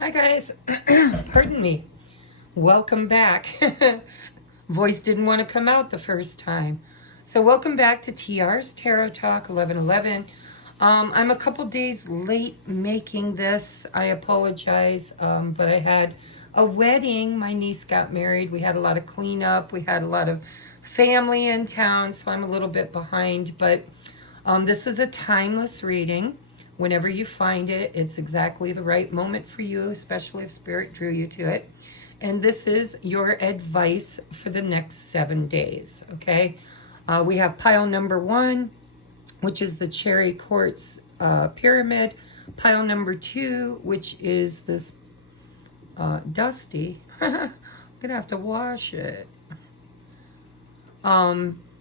Hi guys, pardon me. Welcome back. Voice didn't want to come out the first time. So welcome back to TR's Tarot Talk 1111. I'm a couple days late making this. I apologize, but I had a wedding. My niece got married. We had a lot of cleanup. We had a lot of family in town, so I'm a little bit behind. But this is a timeless reading. Whenever you find it, it's exactly the right moment for you, especially if Spirit drew you to it. And this is your advice for the next 7 days, okay? We have pile number 1, which is the cherry quartz pyramid. Pile number 2, which is this dusty, I'm gonna have to wash it,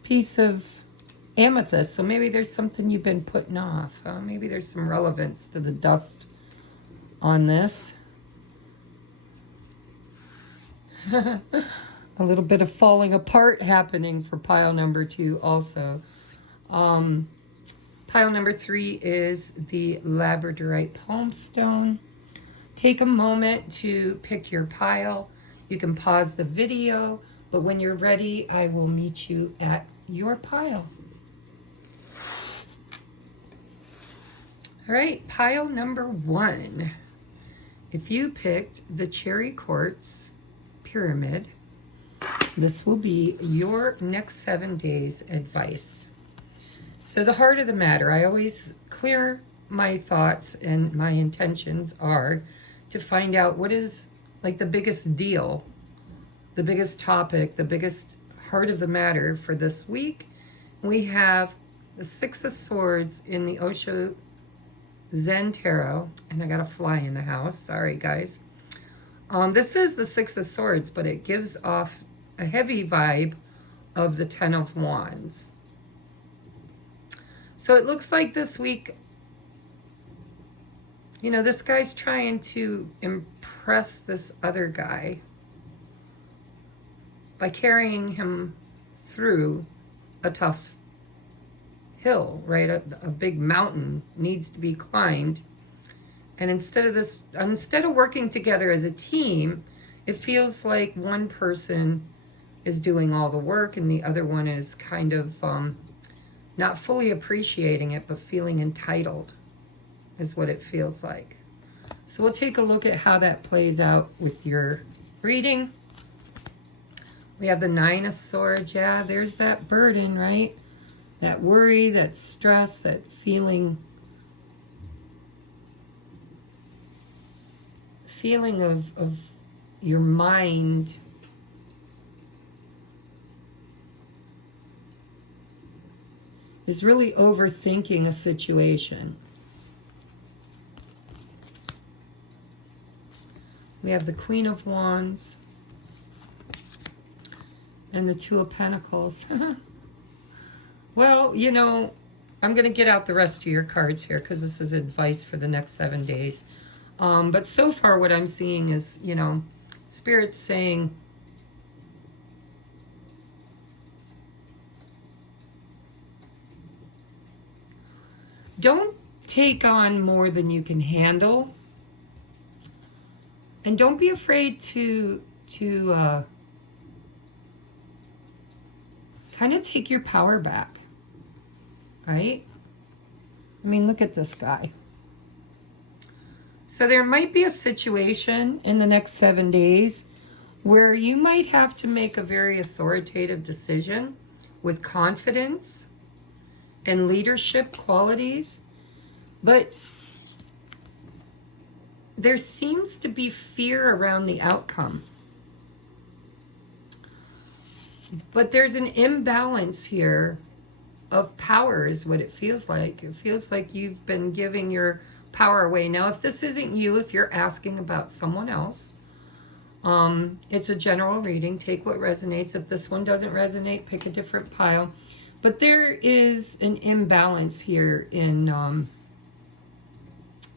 piece of amethyst. So maybe there's something you've been putting off. Maybe there's some relevance to the dust on this. A little bit of falling apart happening for pile number 2 also. Pile number 3 is the labradorite palm stone. Take a moment to pick your pile. You can pause the video, but when you're ready, I will meet you at your pile. All right, pile number 1. If you picked the cherry quartz pyramid, this will be your next 7 days advice. So the heart of the matter, I always clear my thoughts, and my intentions are to find out what is like the biggest deal, the biggest topic, the biggest heart of the matter for this week. We have the 6 of Swords in the Osho Zen Tarot, and I got a fly in the house, sorry guys. This is the 6 of Swords, but it gives off a heavy vibe of the 10 of Wands. So it looks like this week, you know, this guy's trying to impress this other guy by carrying him through a tough hill, right? A big mountain needs to be climbed. And instead of working together as a team, it feels like one person is doing all the work and the other one is kind of not fully appreciating it, but feeling entitled is what it feels like. So we'll take a look at how that plays out with your reading. We have the 9 of Swords. Yeah, there's that burden, right? That worry, that stress, that feeling of your mind is really overthinking a situation. We have the Queen of Wands and the 2 of Pentacles. Well, you know, I'm going to get out the rest of your cards here because this is advice for the next 7 days. But so far what I'm seeing is, you know, Spirit's saying, don't take on more than you can handle. And don't be afraid to kind of take your power back. Right? I mean, look at this guy. So there might be a situation in the next 7 days where you might have to make a very authoritative decision with confidence and leadership qualities, but there seems to be fear around the outcome. But there's an imbalance here of power is what it feels like. It feels like you've been giving your power away. Now, if this isn't you, if you're asking about someone else, it's a general reading. Take what resonates. If this one doesn't resonate, pick a different pile. But there is an imbalance here in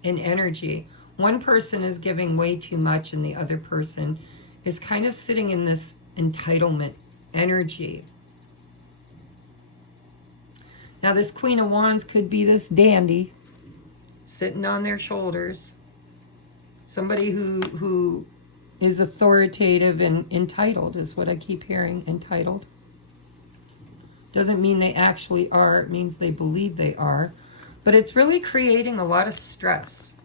energy. One person is giving way too much and the other person is kind of sitting in this entitlement energy. Now, this Queen of Wands could be this dandy sitting on their shoulders, Somebody who is authoritative and entitled is what I keep hearing, entitled. Doesn't mean they actually are, it means they believe they are. But it's really creating a lot of stress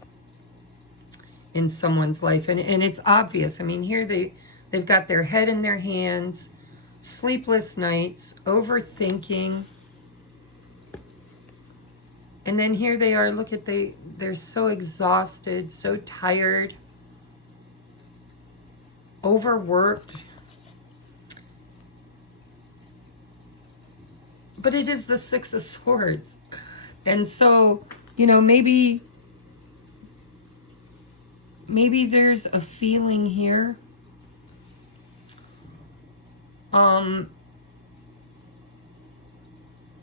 in someone's life. And it's obvious. I mean, here they've got their head in their hands, sleepless nights, overthinking. And then here they are, look at they're so exhausted, so tired, overworked. But it is the Six of Swords. And so, you know, maybe there's a feeling here.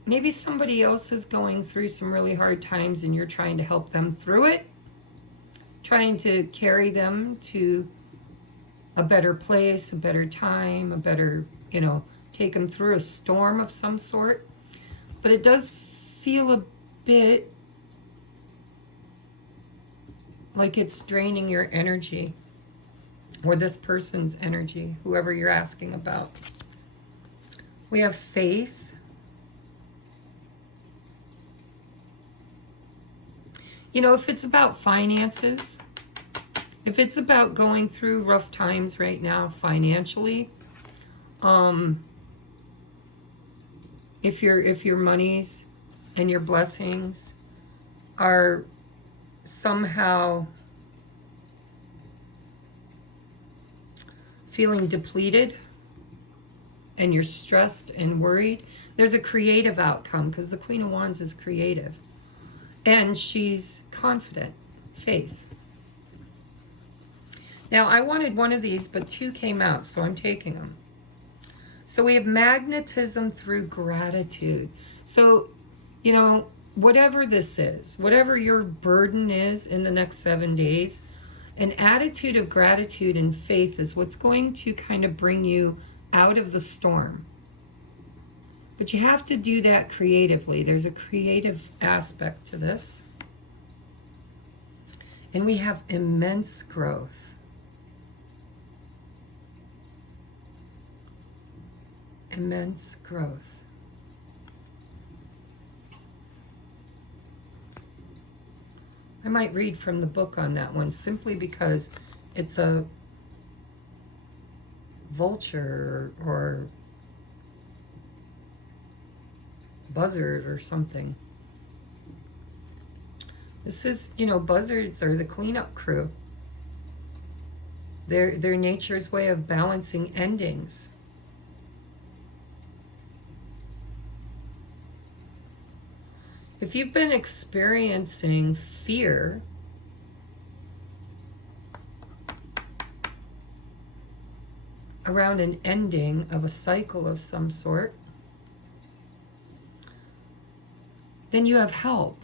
Maybe somebody else is going through some really hard times and you're trying to help them through it. Trying to carry them to a better place, a better time, a better, you know, take them through a storm of some sort. But it does feel a bit like it's draining your energy, or this person's energy, whoever you're asking about. We have faith. You know, if it's about finances, if it's about going through rough times right now financially, if your monies and your blessings are somehow feeling depleted and you're stressed and worried, there's a creative outcome, because the Queen of Wands is creative. And she's confident, faith. Now, I wanted one of these, but two came out, so I'm taking them. So we have magnetism through gratitude. So, you know, whatever this is, whatever your burden is in the next 7 days, an attitude of gratitude and faith is what's going to kind of bring you out of the storm. But you have to do that creatively. There's a creative aspect to this. And we have immense growth. Immense growth. I might read from the book on that one, simply because it's a vulture or buzzard or something. This is, you know, buzzards are the cleanup crew. They're nature's way of balancing endings. If you've been experiencing fear, around an ending of a cycle of some sort, then you have help.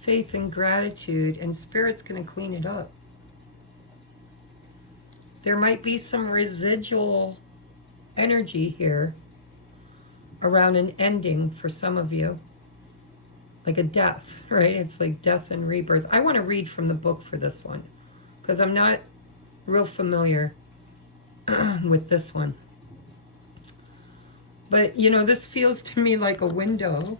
Faith and gratitude, and Spirit's going to clean it up. There might be some residual energy here around an ending for some of you, like a death, right? It's like death and rebirth. I want to read from the book for this one, because I'm not real familiar with this one. But, you know, this feels to me like a window.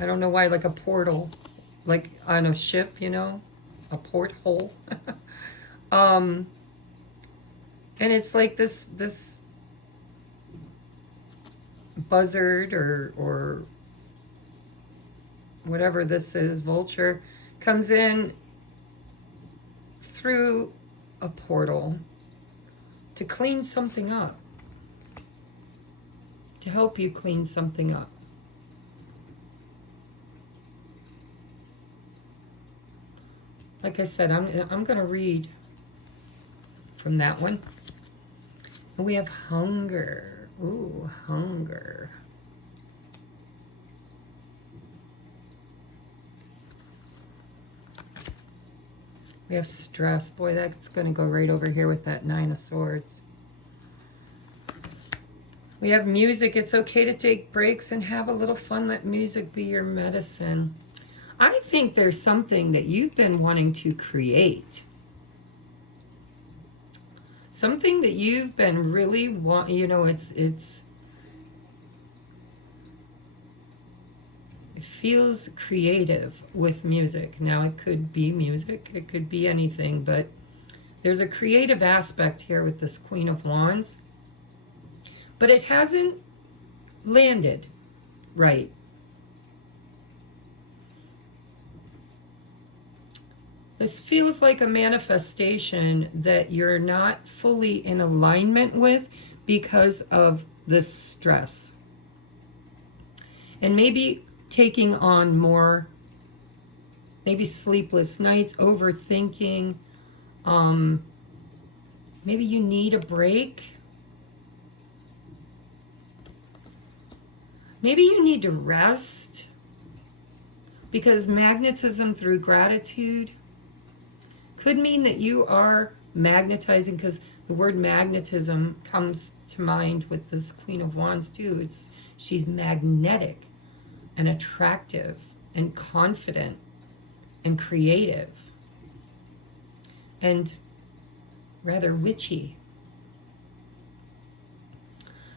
I don't know why, like a portal, like on a ship, you know, a porthole. And it's like this buzzard or whatever this is, vulture, comes in through a portal to clean something up, to help you clean something up. Like I said, I'm going to read from that one. We have hunger. Ooh, hunger. We have stress. Boy, that's going to go right over here with that Nine of Swords. We have music. It's okay to take breaks and have a little fun. Let music be your medicine. I think there's something that you've been wanting to create. Something that you've been really it feels creative with music. Now it could be music, it could be anything, but there's a creative aspect here with this Queen of Wands. But it hasn't landed right. This feels like a manifestation that you're not fully in alignment with because of the stress. And maybe taking on more, maybe sleepless nights, overthinking. Maybe you need a break. Maybe you need to rest, because magnetism through gratitude could mean that you are magnetizing, because the word magnetism comes to mind with this Queen of Wands too. She's magnetic and attractive and confident and creative and rather witchy.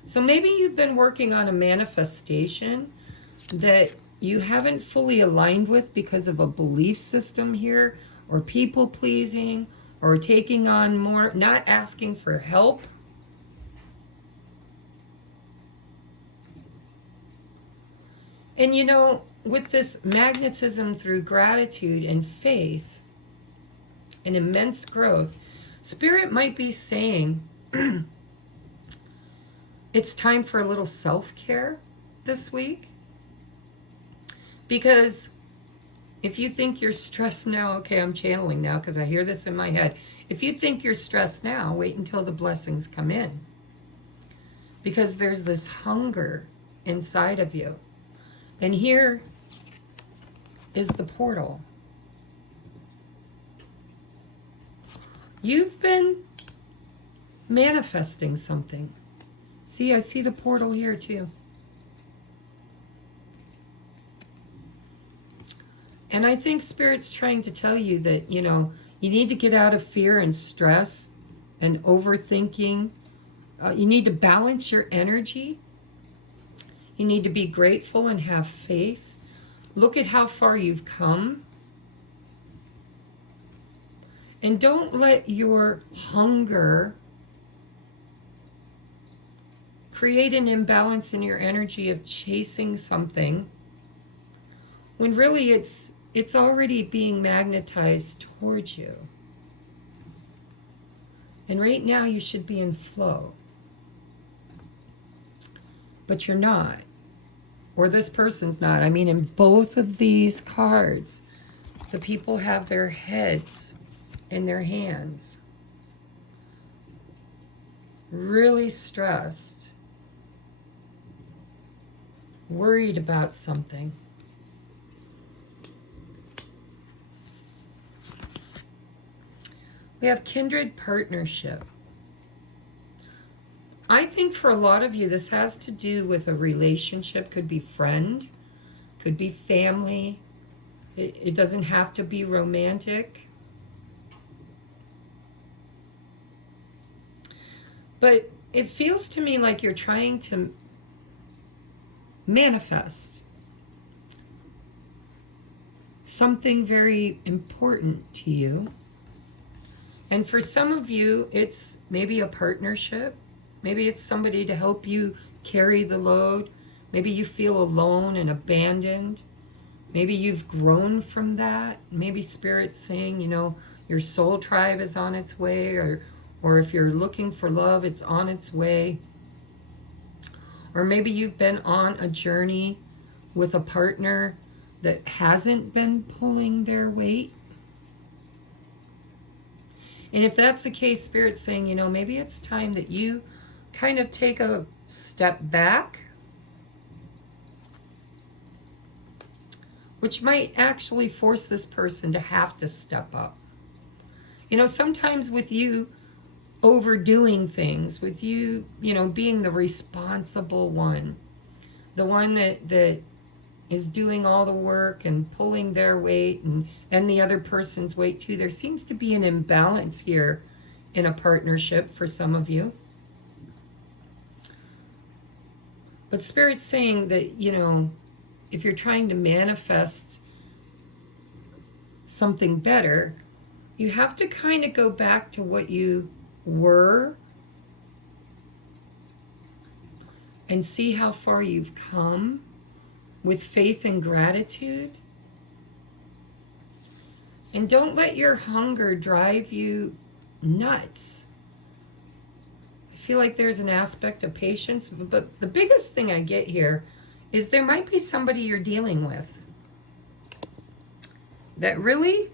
So maybe you've been working on a manifestation that you haven't fully aligned with because of a belief system here, or people pleasing, or taking on more, not asking for help. And you know, with this magnetism through gratitude and faith and immense growth, Spirit might be saying, it's time for a little self-care this week. Because if you think you're stressed now, okay, I'm channeling now because I hear this in my head. If you think you're stressed now, wait until the blessings come in. Because there's this hunger inside of you. And here is the portal. You've been manifesting something. See, I see the portal here too. And I think Spirit's trying to tell you that, you know, you need to get out of fear and stress and overthinking. You need to balance your energy. You need to be grateful and have faith. Look at how far you've come. And don't let your hunger create an imbalance in your energy of chasing something when really it's already being magnetized towards you. And right now you should be in flow. But you're not. Or this person's not. I mean, in both of these cards, the people have their heads in their hands. Really stressed. Worried about something. We have kindred partnership. I think for a lot of you, this has to do with a relationship. Could be friend, could be family. It doesn't have to be romantic. But it feels to me like you're trying to manifest something very important to you. And for some of you, it's maybe a partnership. Maybe it's somebody to help you carry the load. Maybe you feel alone and abandoned. Maybe you've grown from that. Maybe Spirit's saying, you know, your soul tribe is on its way, or if you're looking for love, it's on its way. Or maybe you've been on a journey with a partner that hasn't been pulling their weight. And if that's the case, Spirit's saying, you know, maybe it's time that you kind of take a step back, which might actually force this person to have to step up. You know, sometimes with you, overdoing things, with you, you know, being the responsible one, the one that is doing all the work and pulling their weight and the other person's weight too. There seems to be an imbalance here in a partnership for some of you. But Spirit's saying that, you know, if you're trying to manifest something better, you have to kind of go back to what you were and see how far you've come with faith and gratitude. And don't let your hunger drive you nuts. I feel like there's an aspect of patience, but the biggest thing I get here is there might be somebody you're dealing with that really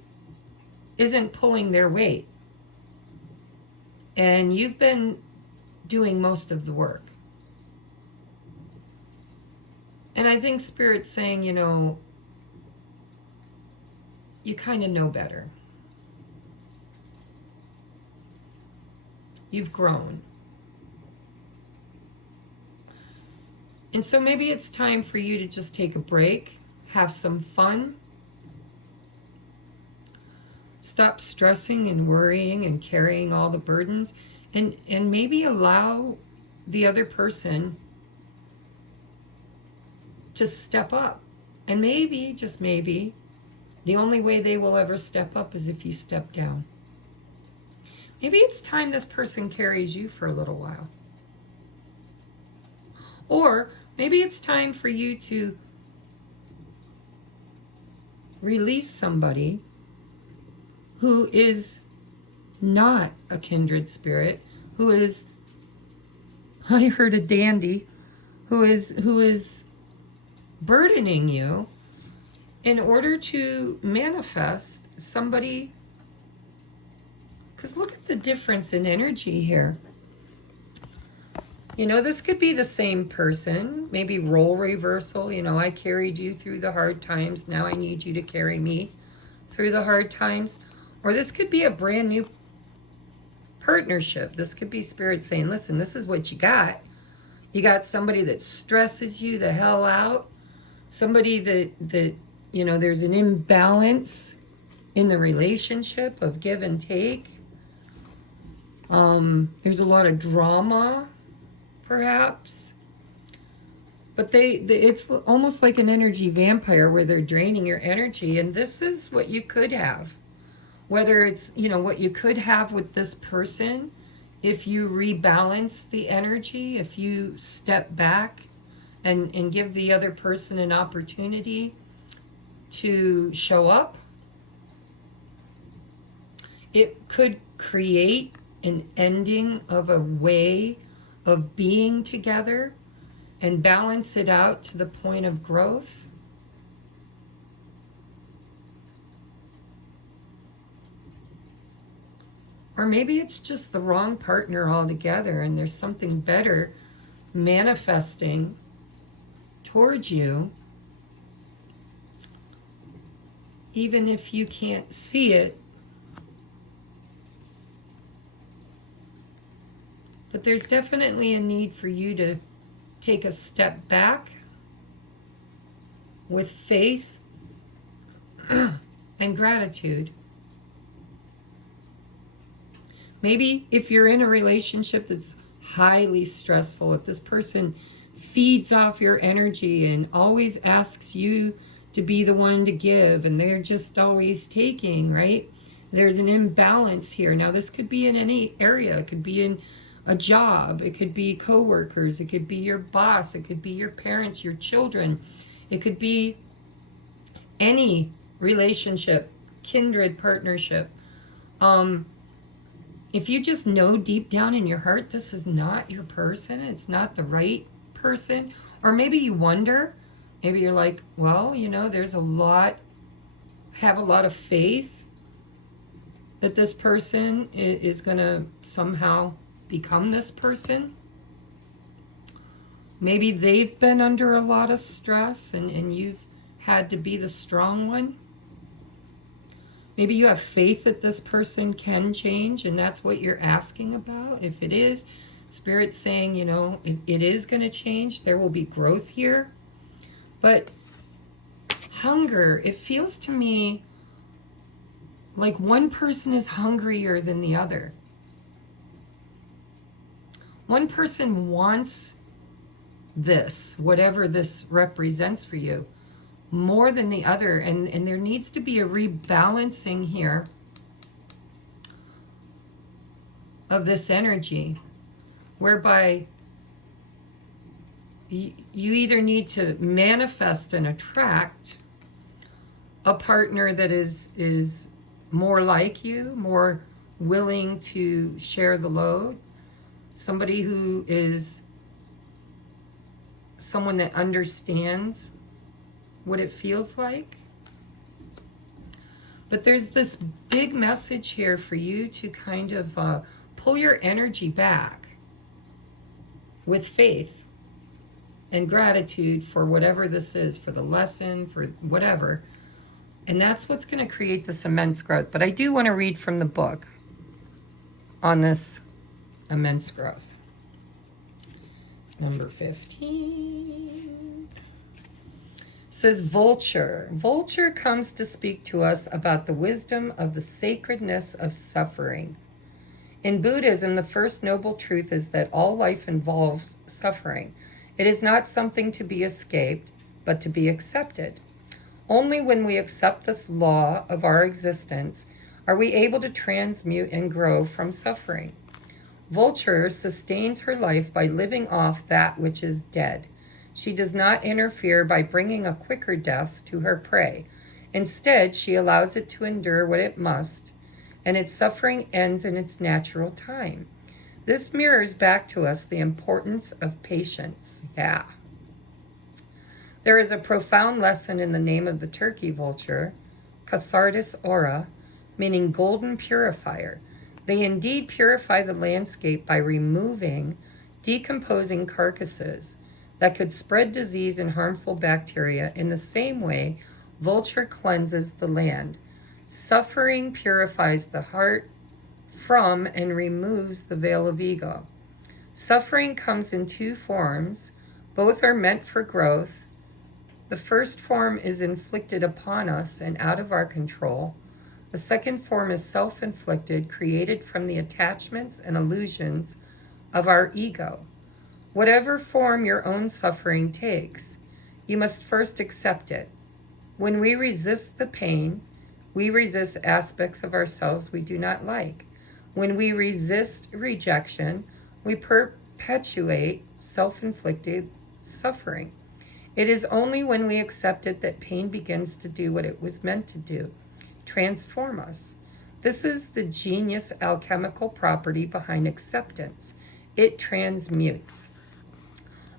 isn't pulling their weight. And you've been doing most of the work. And I think Spirit's saying, you know, you kind of know better. You've grown. And so maybe it's time for you to just take a break, have some fun, stop stressing and worrying and carrying all the burdens, and maybe allow the other person to step up. And maybe, just maybe, the only way they will ever step up is if you step down. Maybe it's time this person carries you for a little while. Or maybe it's time for you to release somebody who is not a kindred spirit, who is, I heard a dandy, who is burdening you, in order to manifest somebody. Because look at the difference in energy here. You know, this could be the same person, maybe role reversal. You know, I carried you through the hard times. Now I need you to carry me through the hard times. Or this could be a brand new partnership. This could be Spirit saying, listen, this is what you got. You got somebody that stresses you the hell out. Somebody that you know, there's an imbalance in the relationship of give and take. There's a lot of drama, perhaps. But it's almost like an energy vampire where they're draining your energy. And this is what you could have. Whether it's, you know, what you could have with this person, if you rebalance the energy, if you step back and give the other person an opportunity to show up, it could create an ending of a way of being together and balance it out to the point of growth. Or maybe it's just the wrong partner altogether and there's something better manifesting towards you, even if you can't see it. But there's definitely a need for you to take a step back with faith and gratitude. Maybe if you're in a relationship that's highly stressful, if this person feeds off your energy and always asks you to be the one to give, and they're just always taking, right? There's an imbalance here. Now, this could be in any area. It could be in a job. It could be coworkers. It could be your boss. It could be your parents, your children. It could be any relationship, kindred partnership. If you just know deep down in your heart, this is not your person, it's not the right person, or maybe you wonder, maybe you're like, well, you know, have a lot of faith that this person is going to somehow become this person. Maybe they've been under a lot of stress and you've had to be the strong one. Maybe you have faith that this person can change, and that's what you're asking about. If it is, Spirit's saying, you know, it is going to change. There will be growth here. But hunger, it feels to me like one person is hungrier than the other. One person wants this, whatever this represents for you, more than the other. And there needs to be a rebalancing here of this energy, whereby you either need to manifest and attract a partner that is more like you, more willing to share the load, somebody who is someone that understands what it feels like. But there's this big message here for you to kind of pull your energy back with faith and gratitude for whatever this is, for the lesson, for whatever. And that's what's going to create this immense growth. But I do want to read from the book on this immense growth. Number 15 says vulture. Vulture comes to speak to us about the wisdom of the sacredness of suffering. In Buddhism, the first noble truth is that all life involves suffering. It is not something to be escaped, but to be accepted. Only when we accept this law of our existence are we able to transmute and grow from suffering. Vulture sustains her life by living off that which is dead. She does not interfere by bringing a quicker death to her prey. Instead, she allows it to endure what it must, and its suffering ends in its natural time. This mirrors back to us the importance of patience. Yeah. There is a profound lesson in the name of the turkey vulture, Cathartis aura, meaning golden purifier. They indeed purify the landscape by removing decomposing carcasses that could spread disease and harmful bacteria. In the same way, vulture cleanses the land. Suffering purifies the heart from and removes the veil of ego. Suffering comes in two forms. Both are meant for growth. The first form is inflicted upon us and out of our control. The second form is self-inflicted, created from the attachments and illusions of our ego. Whatever form your own suffering takes, you must first accept it. When we resist the pain, we resist aspects of ourselves we do not like. When we resist rejection, we perpetuate self-inflicted suffering. It is only when we accept it that pain begins to do what it was meant to do, transform us. This is the genius alchemical property behind acceptance. It transmutes.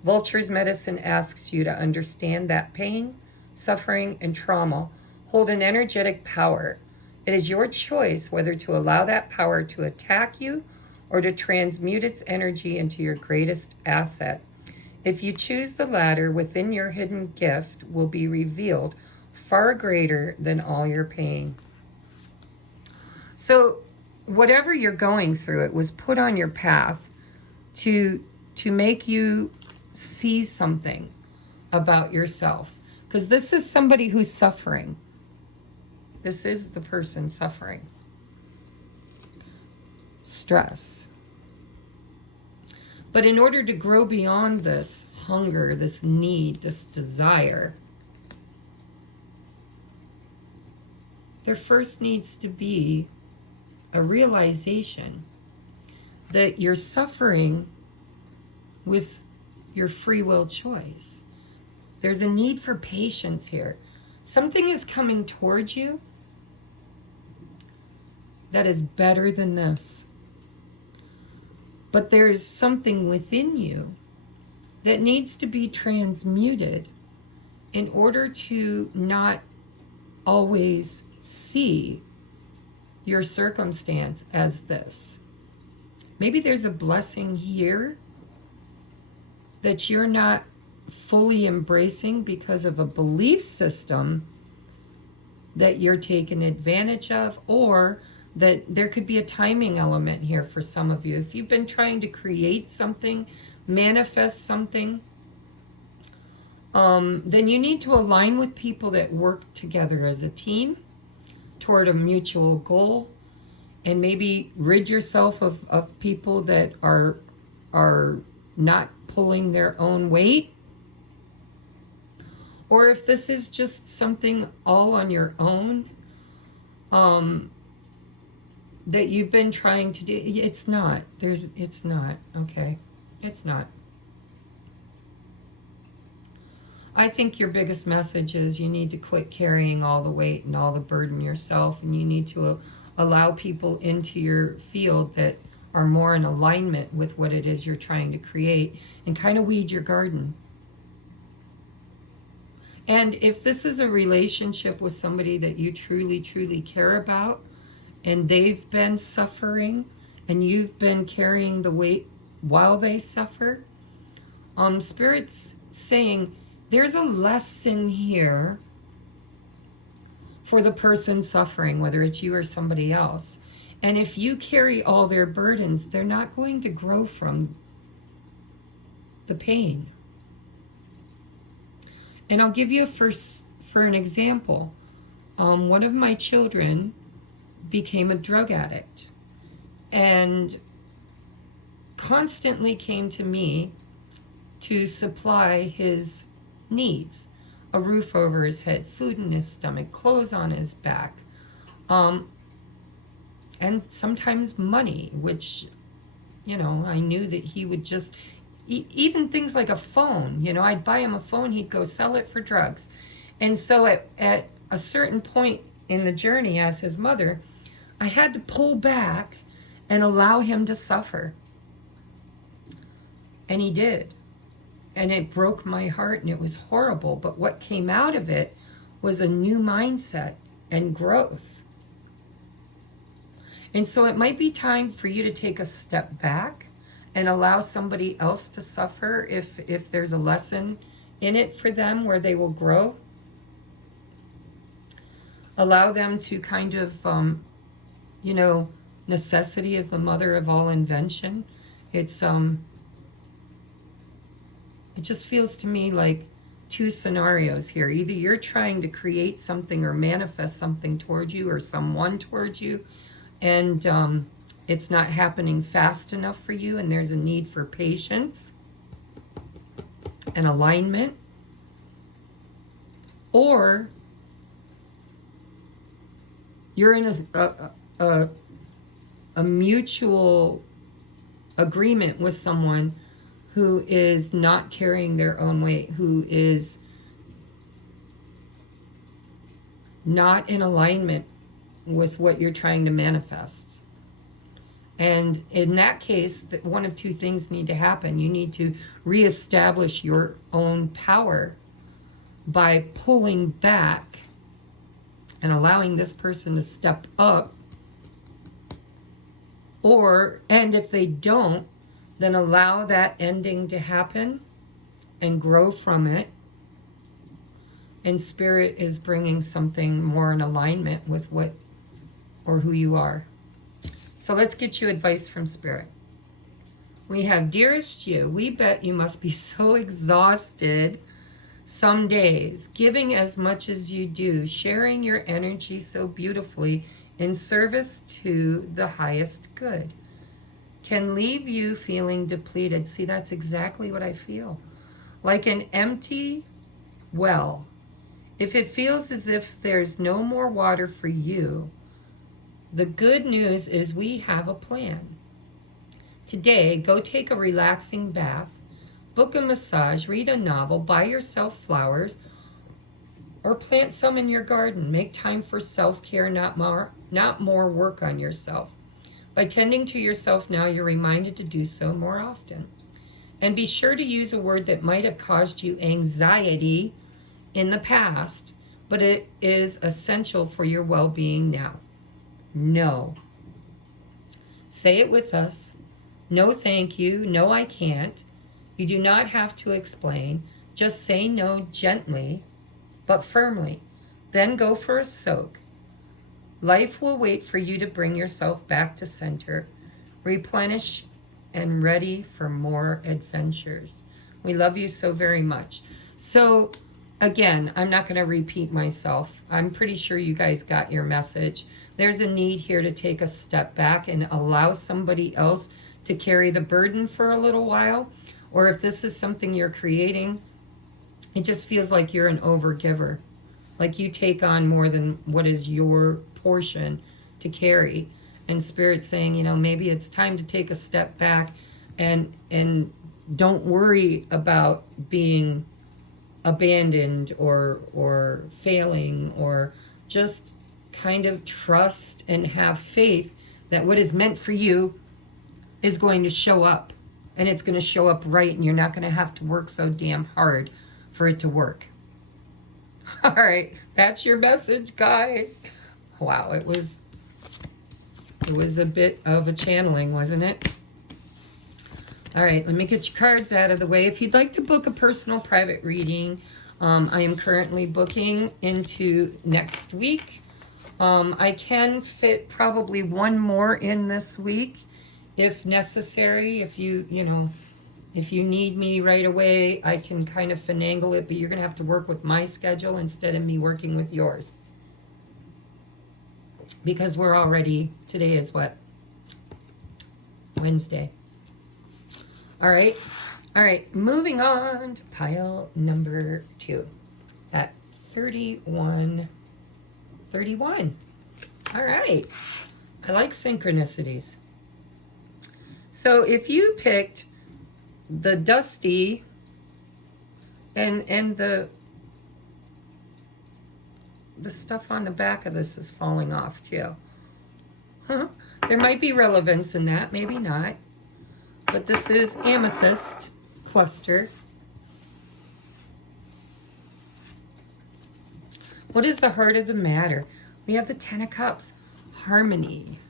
Vulture's medicine asks you to understand that pain, suffering, and trauma hold an energetic power. It is your choice whether to allow that power to attack you or to transmute its energy into your greatest asset. If you choose the latter, within your hidden gift will be revealed, far greater than all your pain. So whatever you're going through, it was put on your path to make you see something about yourself. Because this is somebody who's suffering. This is the person suffering. Stress. But in order to grow beyond this hunger, this need, this desire, there first needs to be a realization that you're suffering with your free will choice. There's a need for patience here. Something is coming towards you that is better than this. But there is something within you that needs to be transmuted in order to not always see your circumstance as this. Maybe there's a blessing here that you're not fully embracing because of a belief system that you're taken advantage of, or that there could be a timing element here for some of you. If you've been trying to create something, manifest something, then you need to align with people that work together as a team toward a mutual goal, and maybe rid yourself of people that are not pulling their own weight. Or if this is just something all on your own, that you've been trying to do, it's not. It's not, okay? It's not. I think your biggest message is you need to quit carrying all the weight and all the burden yourself, and you need to allow people into your field that are more in alignment with what it is you're trying to create, and kind of weed your garden. And if this is a relationship with somebody that you truly, truly care about, and they've been suffering, and you've been carrying the weight while they suffer, Spirit's saying there's a lesson here for the person suffering, whether it's you or somebody else. And if you carry all their burdens, they're not going to grow from the pain. And I'll give you for an example. One of my children became a drug addict and constantly came to me to supply his needs. A roof over his head, food in his stomach, clothes on his back, and sometimes money, which, you know, I knew that he would just, even things like a phone, you know, I'd buy him a phone, he'd go sell it for drugs. And so at a certain point in the journey as his mother, I had to pull back and allow him to suffer. And he did. And it broke my heart, and it was horrible. But what came out of it was a new mindset and growth. And so it might be time for you to take a step back and allow somebody else to suffer if there's a lesson in it for them where they will grow. Allow them to kind of, you know, necessity is the mother of all invention. It's, it just feels to me like two scenarios here. Either you're trying to create something or manifest something towards you or someone towards you, and it's not happening fast enough for you, and there's a need for patience and alignment. Or you're in a mutual agreement with someone who is not carrying their own weight, who is not in alignment with what you're trying to manifest. And in that case, one of two things need to happen. You need to reestablish your own power by pulling back and allowing this person to step up. And if they don't, then allow that ending to happen and grow from it. And Spirit is bringing something more in alignment with what or who you are. So let's get you advice from Spirit. We have, dearest you, we bet you must be so exhausted some days, giving as much as you do, sharing your energy so beautifully in service to the highest good, can leave you feeling depleted. See, that's exactly what I feel. Like an empty well. If it feels as if there's no more water for you, the good news is we have a plan. Today, go take a relaxing bath, book a massage, read a novel, buy yourself flowers, or plant some in your garden. Make time for self-care, not more work on yourself. By tending to yourself now, you're reminded to do so more often. And be sure to use a word that might have caused you anxiety in the past, but it is essential for your well-being now. No. Say it with us. No, thank you. No, I can't. You do not have to explain. Just say no gently, but firmly. Then go for a soak. Life will wait for you to bring yourself back to center, replenish, and ready for more adventures. We love you so very much. So, again, I'm not going to repeat myself. I'm pretty sure you guys got your message. There's a need here to take a step back and allow somebody else to carry the burden for a little while. Or if this is something you're creating, it just feels like you're an overgiver. Like you take on more than what is your portion to carry. And Spirit's saying, you know, maybe it's time to take a step back and don't worry about being abandoned or failing, or just kind of trust and have faith that what is meant for you is going to show up, and it's going to show up right, and you're not going to have to work so damn hard for it to work. All right, that's your message, guys. Wow, it was a bit of a channeling, wasn't it? All right, let me get your cards out of the way. If you'd like to book a personal private reading, I am currently booking into next week. I can fit probably one more in this week if necessary. If you need me right away, I can kind of finagle it, but you're going to have to work with my schedule instead of me working with yours. Because we're already, today is what? Wednesday. All right, moving on to pile number 2 at 31. All right, I like synchronicities. So if you picked the dusty and the stuff on the back of this is falling off too. There might be relevance in that, maybe not. But this is amethyst cluster. What is the heart of the matter? We have the 10 of Cups. Harmony.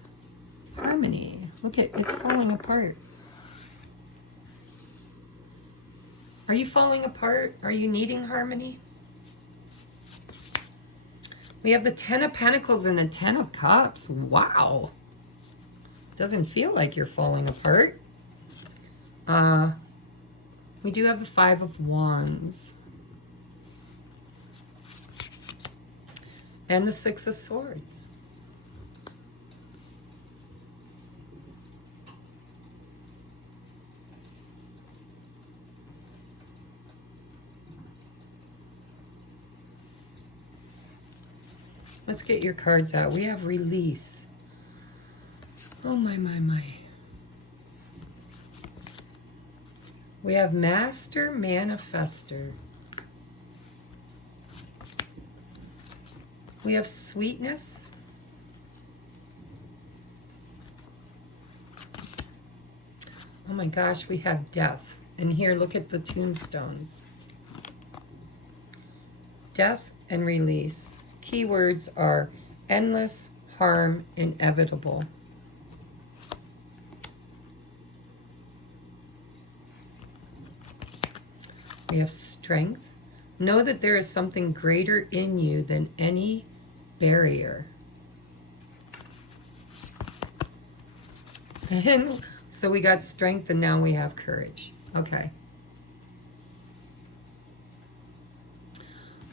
Harmony. Look at, it's falling apart. Are you falling apart? Are you needing harmony? We have the 10 of Pentacles and the 10 of Cups. Wow. Doesn't feel like you're falling apart. We do have the 5 of Wands. And the 6 of Swords. Let's get your cards out. We have release. Oh my, my, my. We have Master Manifester. We have sweetness. Oh my gosh, we have death. And here, look at the tombstones. Death and release. Keywords are endless, harm, inevitable. We have strength. Know that there is something greater in you than any barrier. And so we got strength and now we have courage. Okay.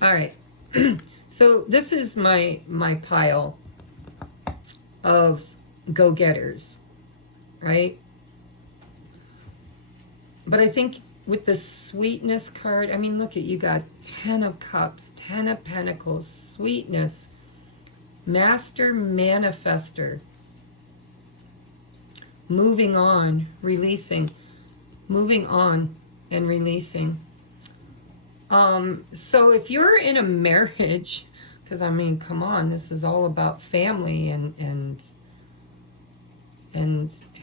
All right. So this is my pile of go-getters, right? But I think with the sweetness card, I mean, look at, you got 10 of Cups, 10 of Pentacles, sweetness, Master Manifester, moving on, releasing, moving on and releasing. So if you're in a marriage, because I mean, come on, this is all about family and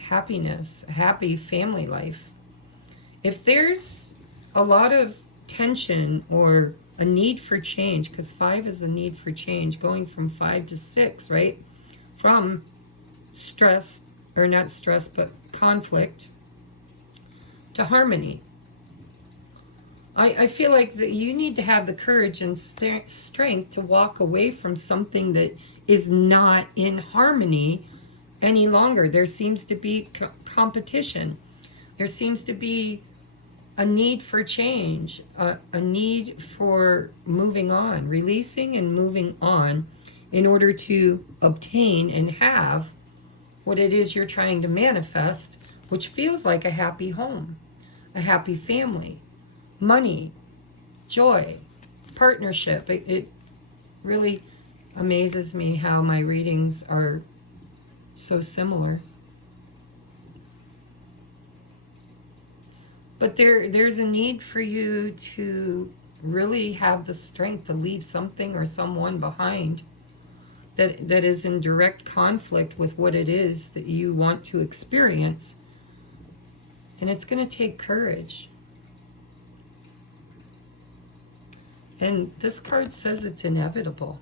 happiness, happy family life. If there's a lot of tension or a need for change, because 5 is a need for change, going from 5 to 6, right? From stress, or not stress, but conflict, to harmony. I feel like that you need to have the courage and strength to walk away from something that is not in harmony any longer. There seems to be competition. There seems to be a need for change, a need for moving on, releasing and moving on in order to obtain and have what it is you're trying to manifest, which feels like a happy home, a happy family, money, joy, partnership. It really amazes me how my readings are so similar. But there's a need for you to really have the strength to leave something or someone behind that is in direct conflict with what it is that you want to experience. And it's going to take courage. And this card says it's inevitable.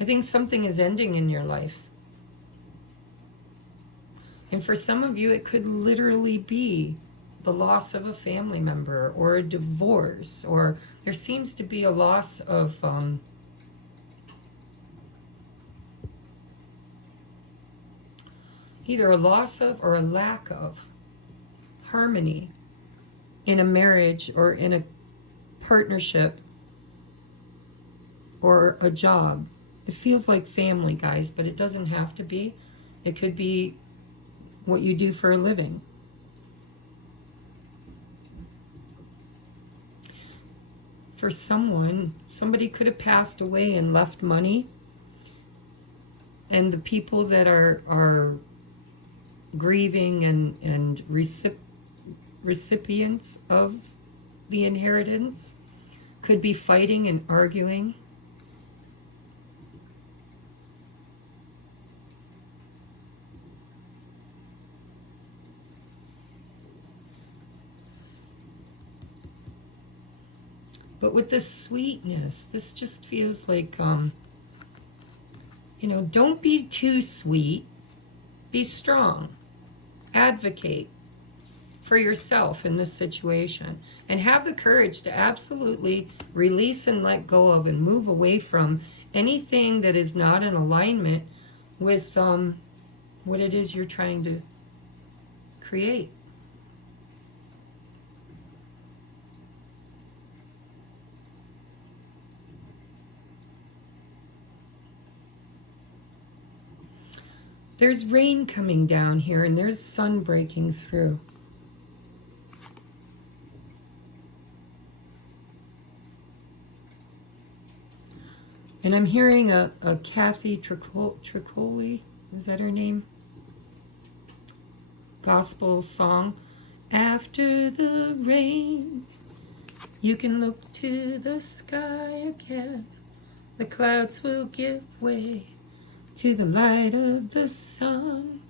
I think something is ending in your life. And for some of you, it could literally be the loss of a family member or a divorce, or there seems to be a loss of either a loss of or a lack of harmony in a marriage or in a partnership or a job. It feels like family, guys, but it doesn't have to be. It could be what you do for a living. For someone, somebody could have passed away and left money, and the people that are grieving and recipients of the inheritance could be fighting and arguing. But with this sweetness, this just feels like, you know, don't be too sweet. Be strong. Advocate for yourself in this situation. And have the courage to absolutely release and let go of and move away from anything that is not in alignment with what it is you're trying to create. There's rain coming down here, and there's sun breaking through. And I'm hearing a Kathy Tricoli, is that her name? Gospel song. After the rain, you can look to the sky again. The clouds will give way to the light of the sun.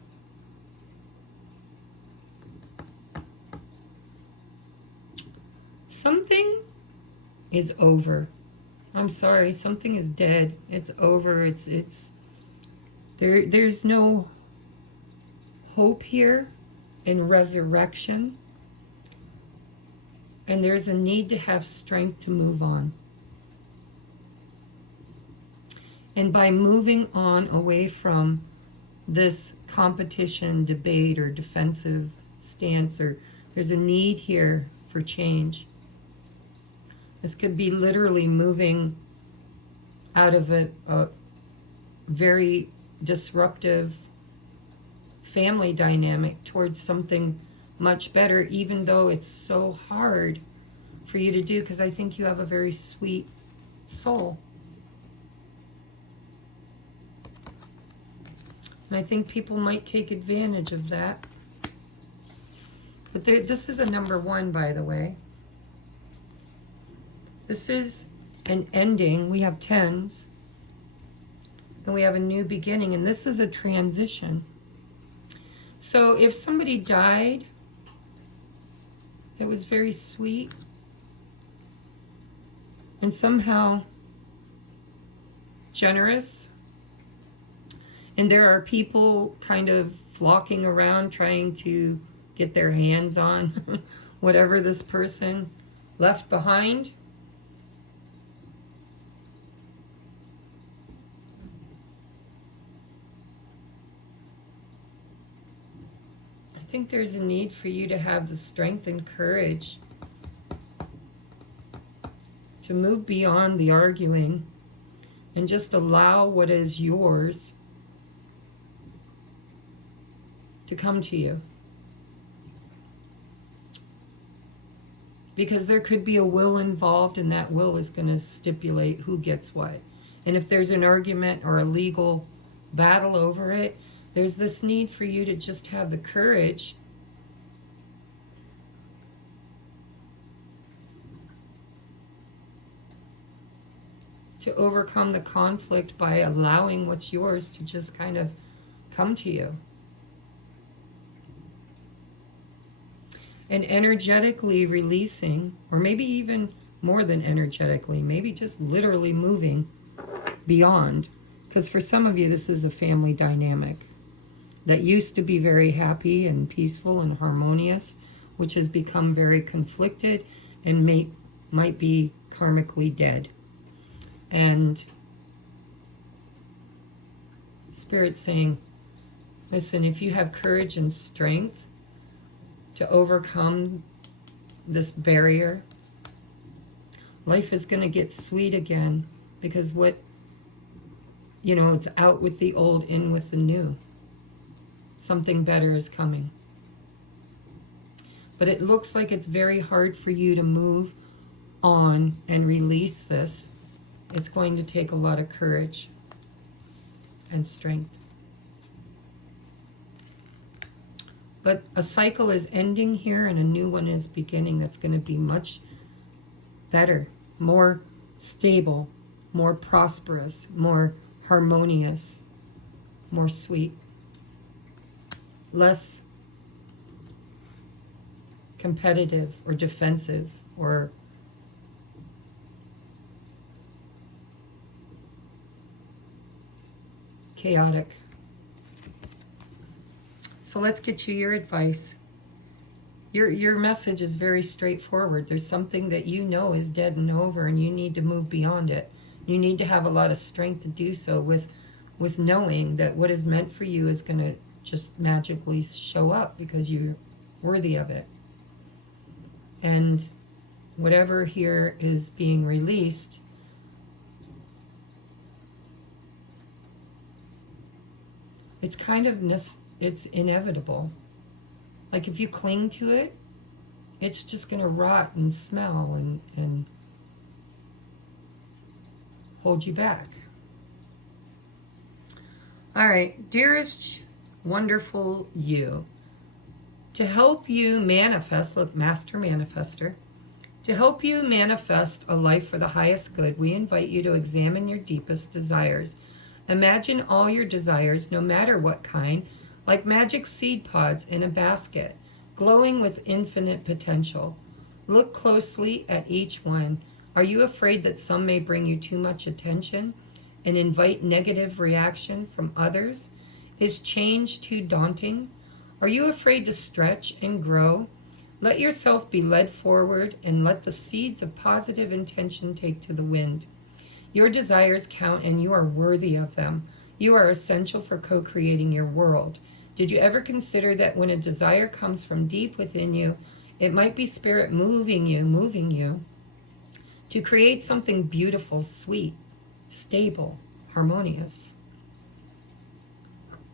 Something is over. I'm sorry, something is dead. It's over. There's no hope here in resurrection. And there's a need to have strength to move on. And by moving on away from this competition, debate, or defensive stance, or there's a need here for change. This could be literally moving out of a very disruptive family dynamic towards something much better, even though it's so hard for you to do, because I think you have a very sweet soul. And I think people might take advantage of that. But this is a number 1, by the way. This is an ending. We have 10s. And we have a new beginning. And this is a transition. So if somebody died, it was very sweet. And somehow generous. And there are people kind of flocking around trying to get their hands on whatever this person left behind. I think there's a need for you to have the strength and courage to move beyond the arguing and just allow what is yours to come to you. Because there could be a will involved, and that will is going to stipulate who gets what. And if there's an argument or a legal battle over it, there's this need for you to just have the courage to overcome the conflict by allowing what's yours to just kind of come to you. And energetically releasing, or maybe even more than energetically, maybe just literally moving beyond. Because for some of you, this is a family dynamic that used to be very happy and peaceful and harmonious, which has become very conflicted and might be karmically dead. And Spirit's saying, listen, if you have courage and strength to overcome this barrier, life is going to get sweet again, because it's out with the old, in with the new. Something better is coming. But it looks like it's very hard for you to move on and release this. It's going to take a lot of courage and strength. But a cycle is ending here and a new one is beginning that's going to be much better, more stable, more prosperous, more harmonious, more sweet, less competitive or defensive or chaotic. So let's get to your advice. Your message is very straightforward. There's something that you know is dead and over, and you need to move beyond it. You need to have a lot of strength to do so with knowing that what is meant for you is going to just magically show up because you're worthy of it. And whatever here is being released, it's kind of it's inevitable. Like if you cling to it, it's just going to rot and smell and hold you back. All right, dearest, wonderful you, to help you manifest, look, Master Manifester, to help you manifest a life for the highest good, we invite you to examine your deepest desires. Imagine all your desires, no matter what kind, like magic seed pods in a basket, glowing with infinite potential. Look closely at each one. Are you afraid that some may bring you too much attention and invite negative reaction from others? Is change too daunting? Are you afraid to stretch and grow? Let yourself be led forward and let the seeds of positive intention take to the wind. Your desires count and you are worthy of them. You are essential for co-creating your world. Did you ever consider that when a desire comes from deep within you, it might be Spirit moving you to create something beautiful, sweet, stable, harmonious?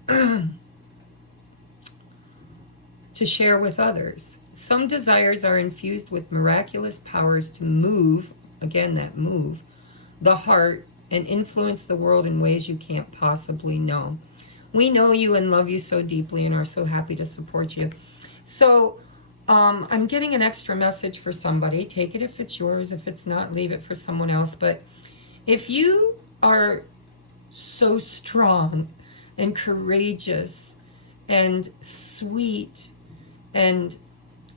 To share with others. Some desires are infused with miraculous powers to move, again that move, the heart and influence the world in ways you can't possibly know. We know you and love you so deeply and are so happy to support you. So I'm getting an extra message for somebody. Take it if it's yours. If it's not, leave it for someone else. But if you are so strong and courageous and sweet and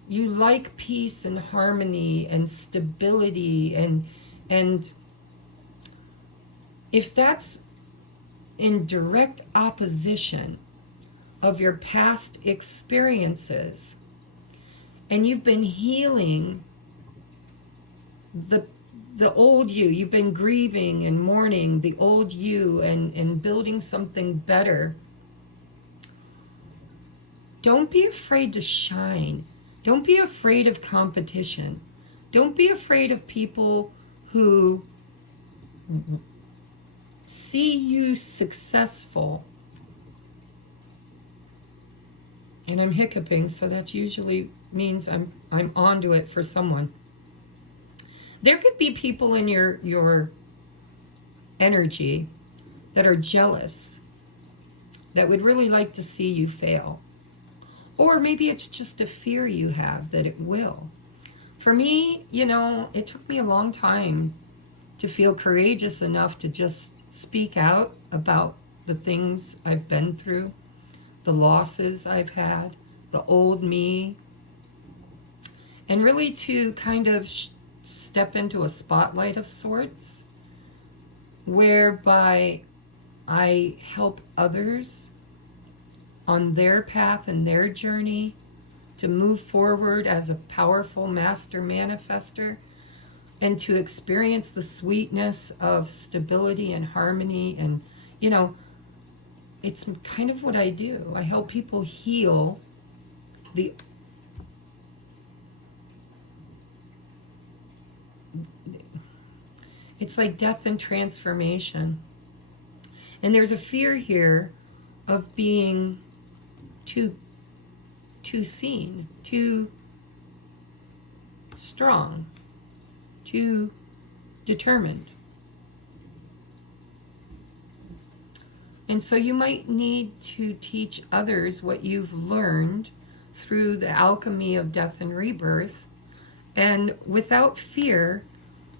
you like peace and harmony and stability and if that's in direct opposition of your past experiences, and you've been healing the old you. You've been grieving and mourning the old you and building something better. Don't be afraid to shine. Don't be afraid of competition. Don't be afraid of people who see you successful. And I'm hiccuping, so that usually means I'm onto it for someone. There could be people in your energy that are jealous, that would really like to see you fail. Or maybe it's just a fear you have that it will. For me, you know, it took me a long time to feel courageous enough to just speak out about the things I've been through, the losses I've had, the old me, and really to kind of step into a spotlight of sorts, whereby I help others on their path and their journey to move forward as a powerful master manifester, and to experience the sweetness of stability and harmony. And, you know, it's kind of what I do. I help people heal it's like death and transformation. And there's a fear here of being too seen, too strong, too determined. And so you might need to teach others what you've learned through the alchemy of death and rebirth, and without fear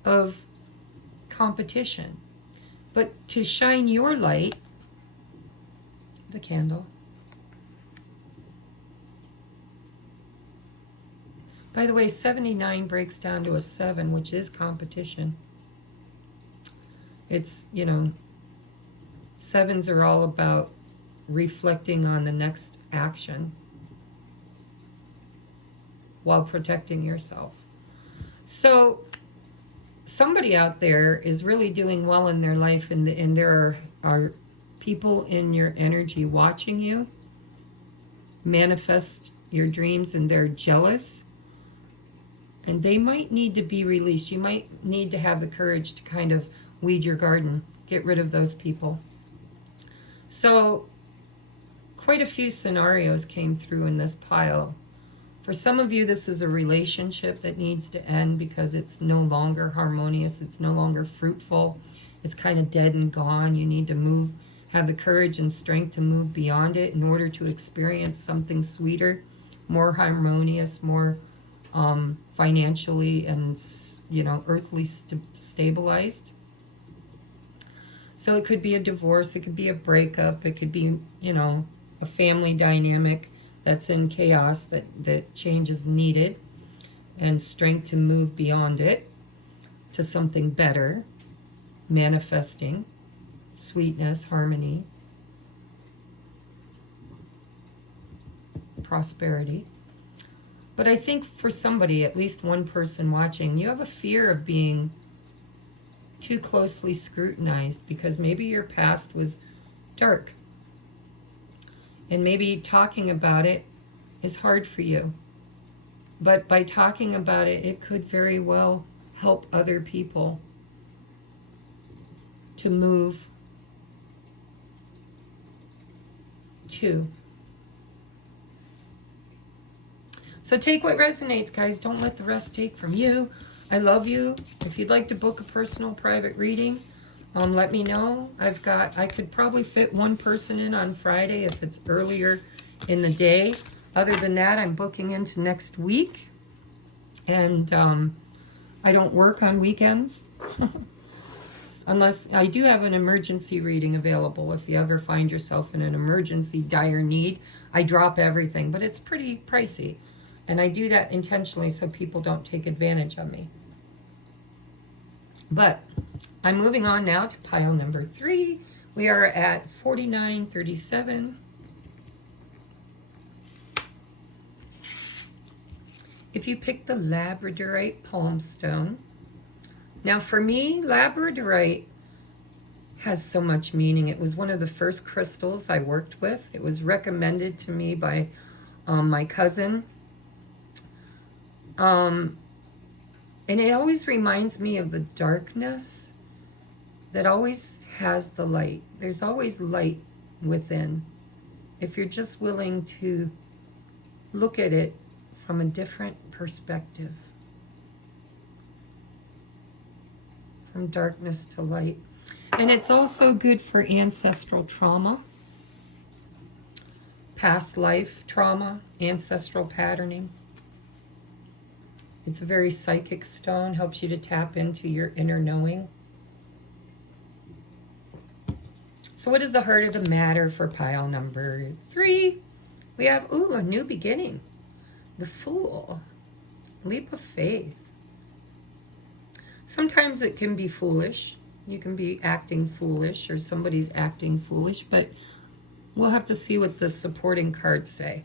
of competition, but to shine your light, the candle. By the way, 79 breaks down to a 7, which is competition. It's, you know, 7s are all about reflecting on the next action while protecting yourself. So somebody out there is really doing well in their life, and there are people in your energy watching you manifest your dreams, and they're jealous, and they might need to be released. You might need to have the courage to kind of weed your garden, get rid of those people. So quite a few scenarios came through in this pile. For some of you, this is a relationship that needs to end because it's no longer harmonious, it's no longer fruitful, it's kind of dead and gone. You need to move, have the courage and strength to move beyond it in order to experience something sweeter, more harmonious, more financially and, you know, earthly stabilized. So it could be a divorce, it could be a breakup, it could be, you know, a family dynamic that's in chaos, that change is needed, and strength to move beyond it to something better, manifesting sweetness, harmony, prosperity. But I think for somebody, at least one person watching, you have a fear of being too closely scrutinized because maybe your past was dark. And maybe talking about it is hard for you. But by talking about it, it could very well help other people to move too. So take what resonates, guys. Don't let the rest take from you. I love you. If you'd like to book a personal private reading, let me know. I could probably fit one person in on Friday if it's earlier in the day. Other than that, I'm booking into next week. And I don't work on weekends. Unless I do have an emergency reading available. If you ever find yourself in an emergency dire need, I drop everything. But it's pretty pricey. And I do that intentionally so people don't take advantage of me. But I'm moving on now to pile number 3, We are at 4937. If you pick the labradorite palm stone, now for me, labradorite has so much meaning. It was one of the first crystals I worked with. It was recommended to me by my cousin. And it always reminds me of the darkness that always has the light. There's always light within. If you're just willing to look at it from a different perspective. From darkness to light. And it's also good for ancestral trauma, past life trauma, ancestral patterning. It's a very psychic stone, helps you to tap into your inner knowing. So what is the heart of the matter for pile number 3? We have, a new beginning. The Fool. Leap of faith. Sometimes it can be foolish. You can be acting foolish or somebody's acting foolish, but we'll have to see what the supporting cards say.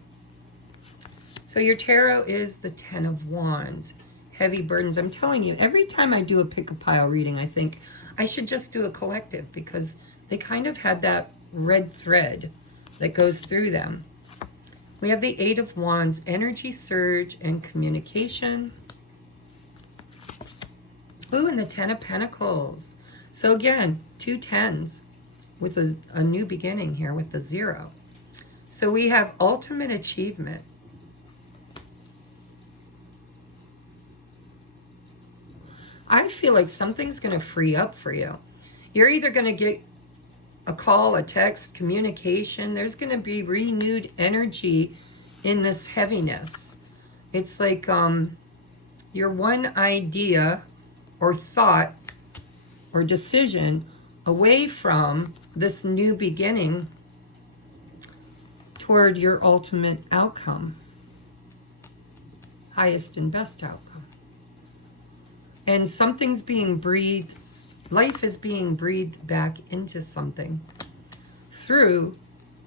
So your tarot is the Ten of Wands. Heavy burdens. I'm telling you, every time I do a pick-a-pile reading, I think I should just do a collective because they kind of had that red thread that goes through them. We have the Eight of Wands, energy surge and communication. Ooh, and the Ten of Pentacles. So again, 2 tens with a new beginning here with the 0. So we have ultimate achievement. I feel like something's going to free up for you. You're either going to get a call, a text, communication. There's going to be renewed energy in this heaviness. It's like your one idea or thought or decision away from this new beginning toward your ultimate outcome, highest and best outcome. And something's being breathed, life is being breathed back into something through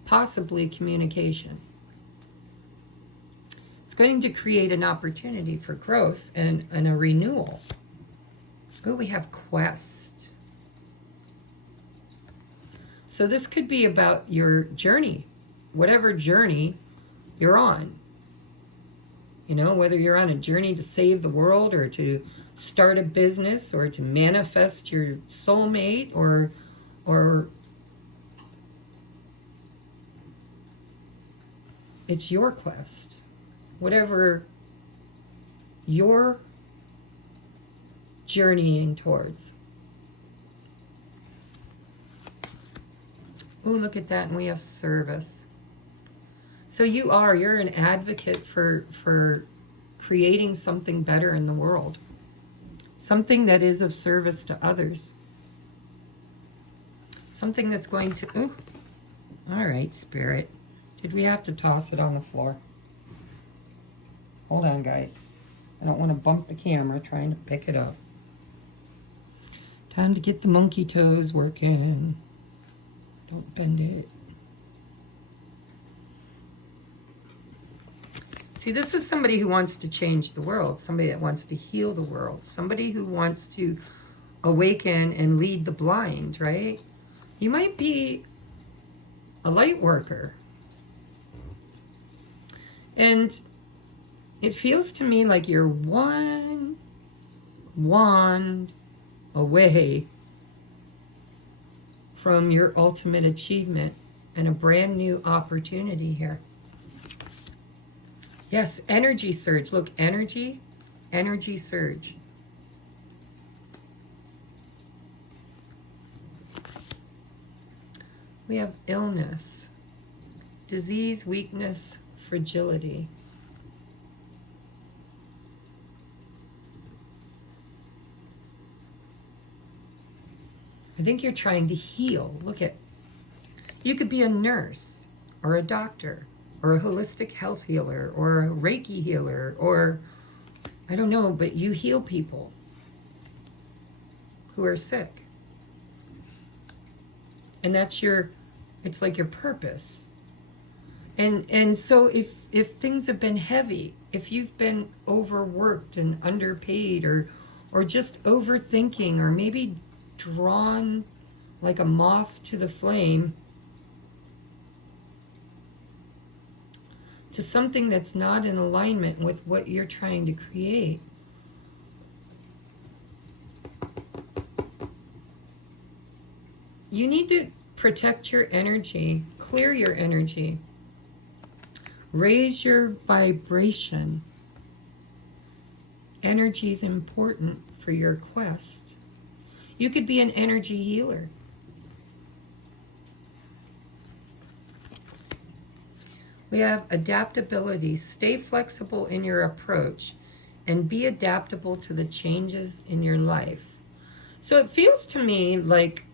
possibly communication. It's going to create an opportunity for growth and a renewal. Oh, we have quest. So this could be about your journey, whatever journey you're on. You know, whether you're on a journey to save the world or to start a business or to manifest your soulmate or it's your quest. Whatever you're journeying towards. Oh, look at that, and we have service. So you're an advocate for creating something better in the world. Something that is of service to others. Something that's going to, oh, all right, Spirit. Did we have to toss it on the floor? Hold on, guys. I don't want to bump the camera trying to pick it up. Time to get the monkey toes working. Don't bend it. See, this is somebody who wants to change the world, somebody that wants to heal the world, somebody who wants to awaken and lead the blind, right? You might be a light worker. And it feels to me like you're one wand away from your ultimate achievement and a brand new opportunity here. Yes, energy surge. Look, energy surge. We have illness, disease, weakness, fragility. I think you're trying to heal. Look at, you could be a nurse or a doctor or a holistic health healer or a Reiki healer or, I don't know, but you heal people who are sick. And that's your, it's like your purpose. And so if things have been heavy, if you've been overworked and underpaid, or just overthinking, or maybe drawn like a moth to the flame to something that's not in alignment with what you're trying to create, you need to protect your energy, clear your energy, raise your vibration. Energy is important for your quest. You could be an energy healer. We have adaptability. Stay flexible in your approach and be adaptable to the changes in your life. So it feels to me like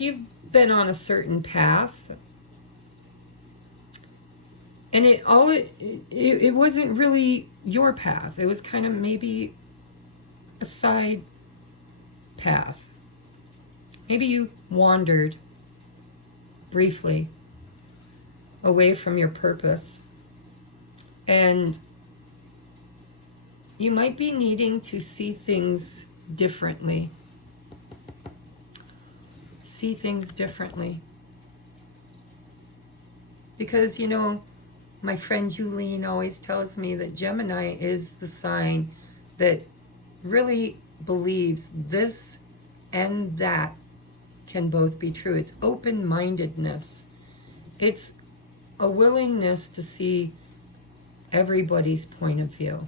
you've been on a certain path, and it wasn't really your path. It was kind of maybe a side path. Maybe you wandered briefly away from your purpose, and you might be needing to see things differently. See things differently. Because, you know, my friend Julene always tells me that Gemini is the sign that really believes this and that can both be true. It's open-mindedness. It's a willingness to see everybody's point of view.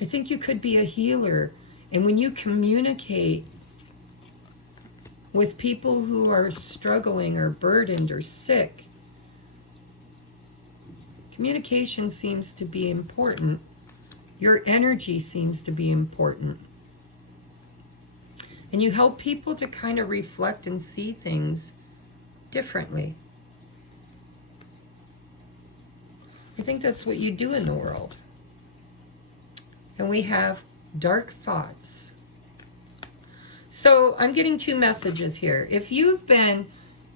I think you could be a healer, and when you communicate with people who are struggling or burdened or sick, communication seems to be important. Your energy seems to be important. And you help people to kind of reflect and see things differently. I think that's what you do in the world. And we have dark thoughts. So I'm getting two messages here. If you've been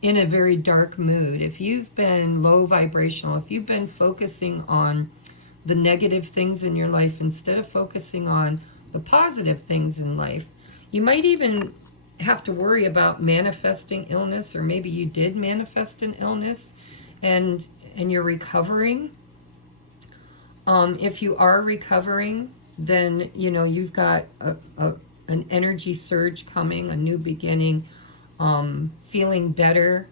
in a very dark mood, if you've been low vibrational, if you've been focusing on the negative things in your life instead of focusing on the positive things in life, you might even have to worry about manifesting illness, or maybe you did manifest an illness and you're recovering. If you are recovering, then you know you've got an energy surge coming, a new beginning, feeling better.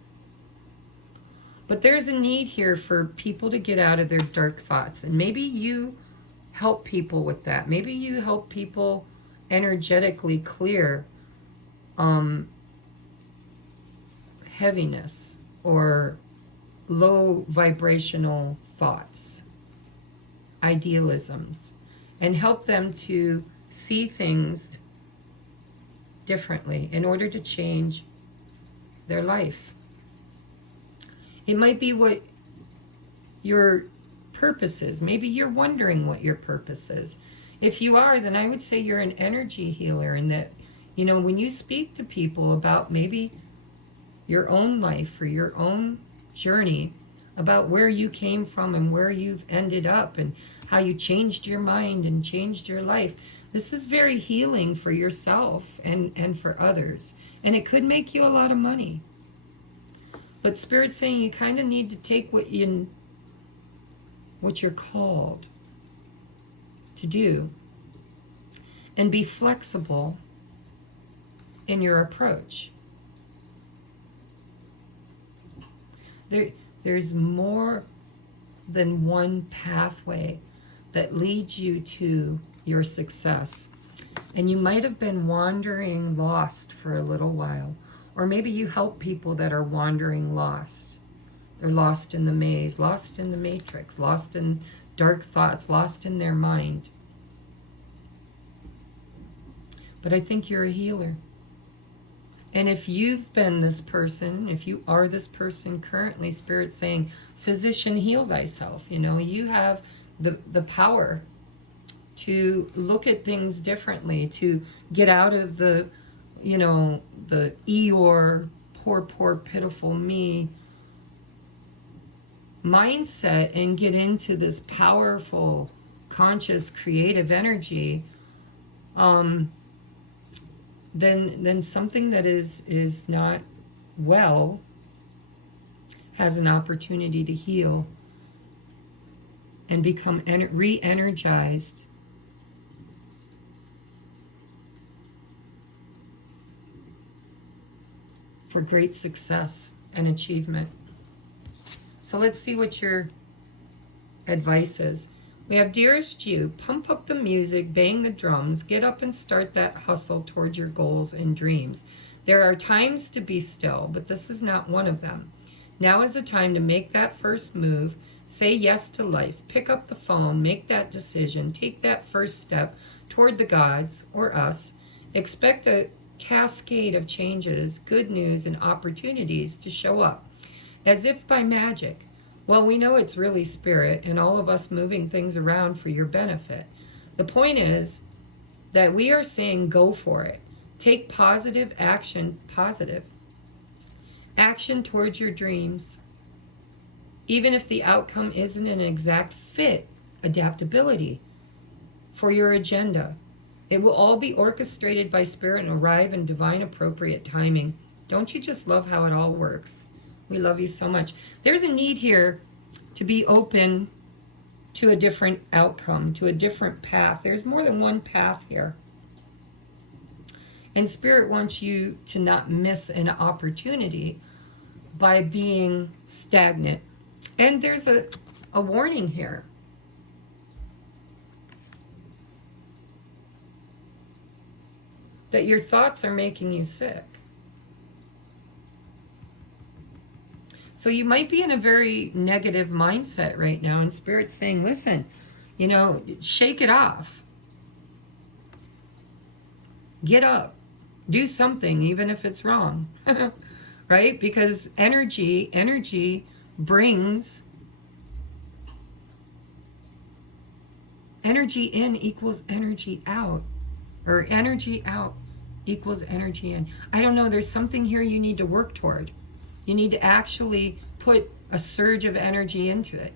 But there's a need here for people to get out of their dark thoughts, and maybe you help people with that. Maybe you help people energetically clear heaviness or low vibrational thoughts, idealisms, and help them to see things differently in order to change their life. It might be what your purpose is. Maybe you're wondering what your purpose is. If you are, then I would say you're an energy healer, and that, you know, when you speak to people about maybe your own life or your own journey, about where you came from and where you've ended up and how you changed your mind and changed your life, this is very healing for yourself and for others. And it could make you a lot of money. But Spirit's saying you kind of need to take what you're called to do and be flexible in your approach. There's more than one pathway that leads you to your success. And you might have been wandering lost for a little while. Or maybe you help people that are wandering lost. They're lost in the maze, lost in the matrix, lost in dark thoughts, lost in their mind. But I think you're a healer. And if you've been this person, if you are this person currently, Spirit's saying, physician, heal thyself. You know, you have the power to look at things differently, to get out of the, you know, the Eeyore, poor, poor, pitiful me mindset and get into this powerful, conscious, creative energy, then something that is not well has an opportunity to heal and become re-energized. For great success and achievement. So let's see what your advice is. We have, dearest you, pump up the music, bang the drums, get up and start that hustle toward your goals and dreams. There are times to be still, but this is not one of them. Now is the time to make that first move. Say yes to life. Pick up the phone, make that decision, take that first step toward the gods or us. Expect a cascade of changes, good news, and opportunities to show up, as if by magic. Well, we know it's really spirit and all of us moving things around for your benefit. The point is that we are saying go for it. Take positive action towards your dreams. Even if the outcome isn't an exact fit, adaptability for your agenda. It will all be orchestrated by spirit and arrive in divine appropriate timing. Don't you just love how it all works? We love you so much. There's a need here to be open to a different outcome, to a different path. There's more than one path here. And Spirit wants you to not miss an opportunity by being stagnant. And there's a warning here. That your thoughts are making you sick. So you might be in a very negative mindset right now, and Spirit's saying, listen, you know, shake it off. Get up. Do something, even if it's wrong. Right? Because energy brings, energy in equals energy out. Or energy out equals energy in. I don't know, there's something here you need to work toward. You need to actually put a surge of energy into it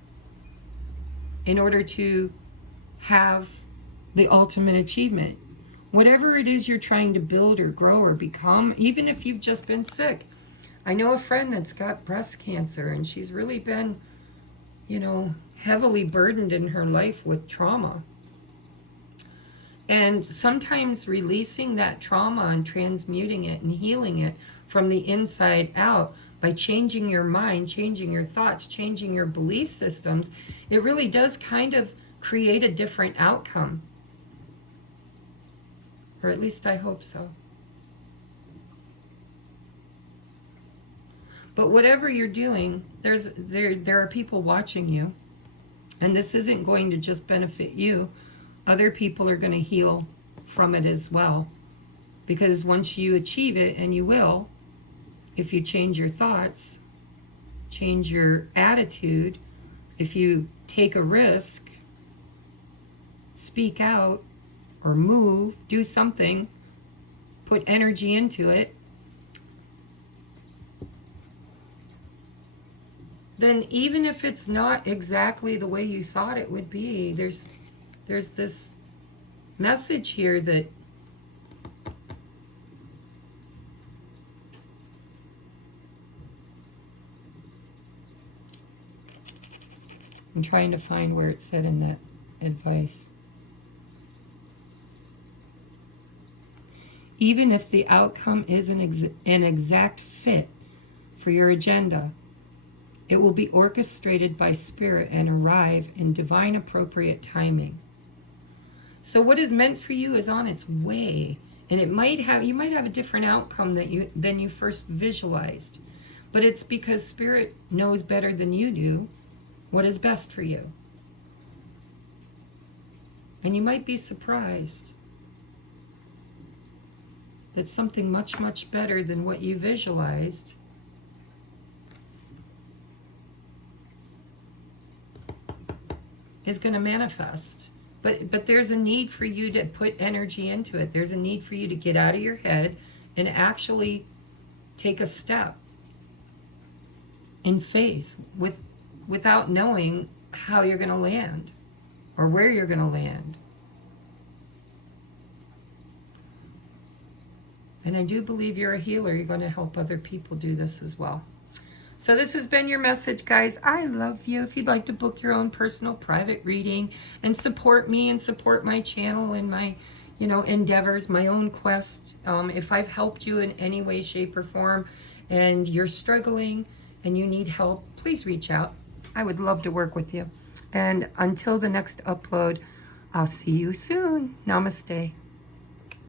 in order to have the ultimate achievement. Whatever it is you're trying to build or grow or become, even if you've just been sick. I know a friend that's got breast cancer and she's really been, you know, heavily burdened in her life with trauma. And sometimes releasing that trauma and transmuting it and healing it from the inside out by changing your mind, changing your thoughts, changing your belief systems, it really does kind of create a different outcome. Or at least I hope so. But whatever you're doing, there are people watching you. And this isn't going to just benefit you. Other people are going to heal from it as well. Because once you achieve it, and you will, if you change your thoughts, change your attitude, if you take a risk, speak out, or move, do something, put energy into it, then even if it's not exactly the way you thought it would be, there's this message here that I'm trying to find where it said in that advice. Even if the outcome isn't an exact fit for your agenda, it will be orchestrated by Spirit and arrive in divine appropriate timing. So what is meant for you is on its way, and you might have a different outcome than you first visualized. But it's because Spirit knows better than you do what is best for you. And you might be surprised that something much, much better than what you visualized is going to manifest. But there's a need for you to put energy into it. There's a need for you to get out of your head and actually take a step in faith without knowing how you're going to land or where you're going to land. And I do believe you're a healer. You're going to help other people do this as well. So this has been your message, guys. I love you. If you'd like to book your own personal private reading and support me and support my channel and my, endeavors, my own quest, if I've helped you in any way, shape, or form, and you're struggling and you need help, please reach out. I would love to work with you. And until the next upload, I'll see you soon. Namaste.